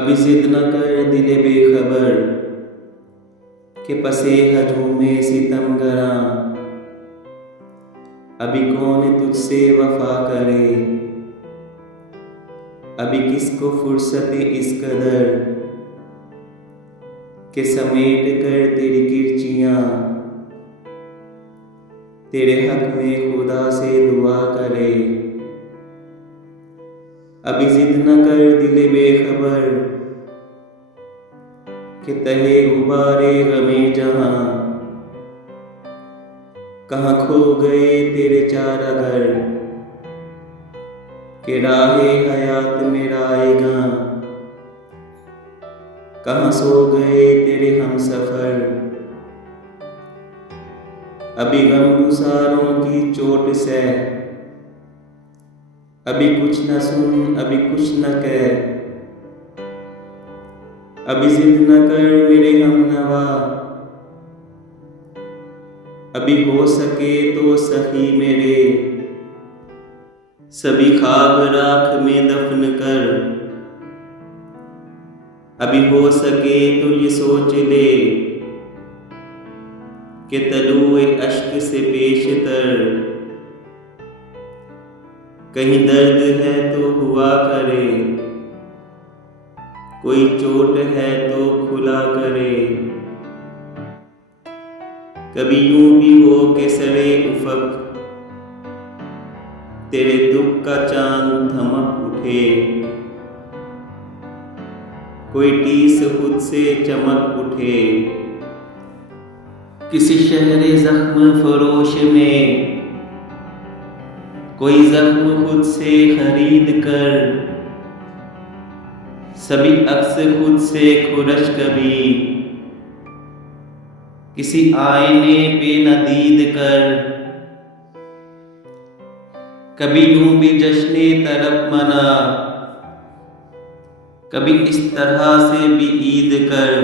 अभी जिद न कर दिले बेखबर के पसे हजूमे सितम गरा। अभी कौन तुझसे वफा करे, अभी किसको फुर्सत इस कदर के समेट कर तेरी किरचियाँ तेरे हक में खुदा से दुआ करे। अभी जिद न कर दिले बेखबर कि तहे गुबारे गमे जहां, कहाँ खो गए तेरे चारागर के राहे हयात में राएगा। कहाँ सो गए तेरे हम सफर, अभी गमगुसारों की चोट से अभी कुछ न सुन अभी कुछ न कह। अभी जिद न कर मेरे हम नवा, अभी हो सके तो सखी मेरे सभी ख्वाब राख में दफन कर। अभी हो सके तो ये सोच ले कि तलुए अश्क से पेशतर कहीं दर्द है तो हुआ करे, कोई चोट है तो खुला करे। कभी यूं भी हो के सरे उफक तेरे दुख का चांद धमक उठे, कोई टीस खुद से चमक उठे। किसी शहरे जख्म फरोश में कोई जख्म खुद से खरीद कर, सभी अक्स खुद से खुरश कभी किसी आईने पे नदीद कर। कभी यूं भी जश्ने तरफ मना, कभी इस तरह से भी ईद कर।